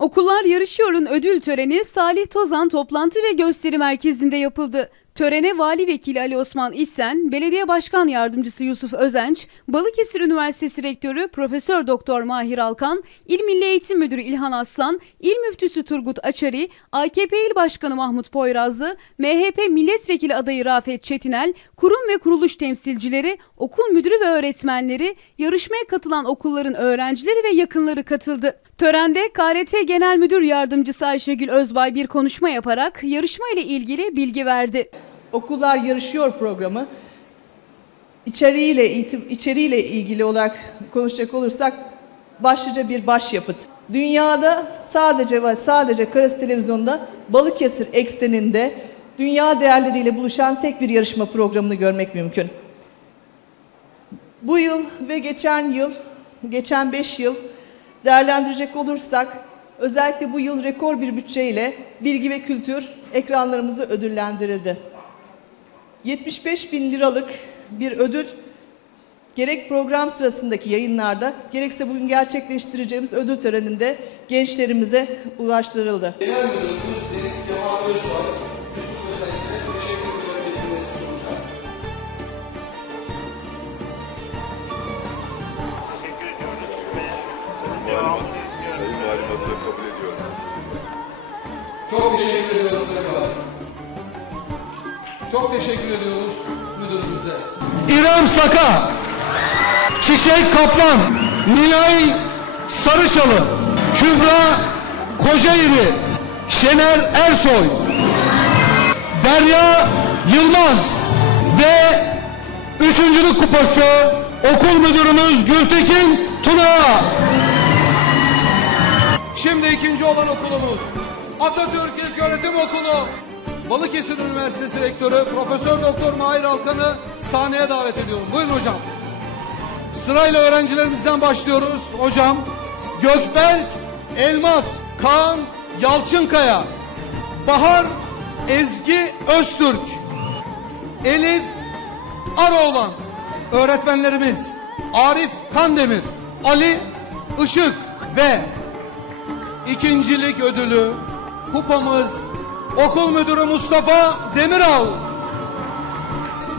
Okullar Yarışıyor'un ödül töreni Salih Tozan Toplantı ve Gösteri Merkezi'nde yapıldı. Törene Vali Vekili Ali Osman İhsen, Belediye Başkan Yardımcısı Yusuf Özenç, Balıkesir Üniversitesi Rektörü Profesör Doktor Mahir Alkan, İl Milli Eğitim Müdürü İlhan Aslan, İl Müftüsü Turgut Açari, AKP İl Başkanı Mahmut Poyrazlı, MHP Milletvekili adayı Rafet Çetinel, kurum ve kuruluş temsilcileri, okul müdürü ve öğretmenleri, yarışmaya katılan okulların öğrencileri ve yakınları katıldı. Törende KRT Genel Müdür Yardımcısı Ayşegül Özbay bir konuşma yaparak yarışma ile ilgili bilgi verdi. Okullar Yarışıyor programı içeriğiyle içeriğiyle ilgili olarak konuşacak olursak başlıca bir başyapıt. Dünyada sadece ve sadece Karası Televizyonu'nda Balıkesir ekseninde dünya değerleriyle buluşan tek bir yarışma programını görmek mümkün. Bu yıl ve geçen yıl, geçen 5 yıl değerlendirecek olursak özellikle bu yıl rekor bir bütçeyle bilgi ve kültür ekranlarımızı ödüllendirildi. 75 bin liralık bir ödül gerek program sırasındaki yayınlarda gerekse bugün gerçekleştireceğimiz ödül töreninde gençlerimize ulaştırıldı. Genel Müdürümüz Deniz Kemal Özbay, Yusuf Özenç'e teşekkür hürmetini sunacak. Teşekkür ediyoruz ve devamını istiyoruz. Talimatı kabul ediyorum. Çok teşekkür ediyoruz. Çok teşekkür ediyoruz müdürümüze. İrem Saka, Çiçek Kaplan, Nilay Sarıçalı, Kübra Kocaeli, Şener Ersoy, Derya Yılmaz ve üçüncülük kupası okul müdürümüz Gültekin Tuna. Şimdi ikinci olan okulumuz Atatürk İlköğretim Okulu Balıkesir Üniversitesi Rektörü Profesör Doktor Mahir Alkan'ı sahneye davet ediyorum. Buyurun hocam. Sırayla öğrencilerimizden başlıyoruz. Hocam Gökberk Elmas Kaan Yalçınkaya Bahar Ezgi Öztürk Elif Aroğlan öğretmenlerimiz Arif Kandemir Ali Işık ve ikincilik ödülü kupamız okul müdürü Mustafa Demiral.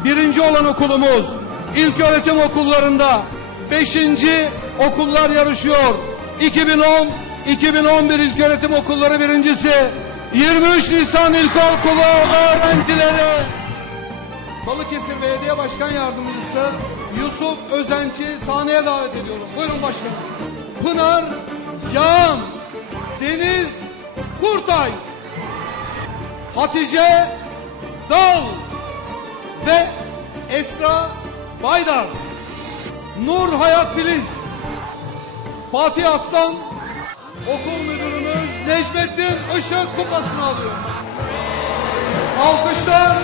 Birinci olan okulumuz ilk öğretim okullarında beşinci okullar yarışıyor. 2010-2011 ilk öğretim okulları birincisi 23 Nisan İlkokulu öğrencileri. Balıkesir Belediye Başkan Yardımcısı Yusuf Özenç'i sahneye davet ediyorum. Buyurun başkanım. Pınar Yağan, Deniz Kurtay, Hatice Dal ve Esra Baydar, Nur Hayat Filiz, Fatih Aslan, okul müdürümüz Necmettin Işık kupasını alıyor. Alkışlar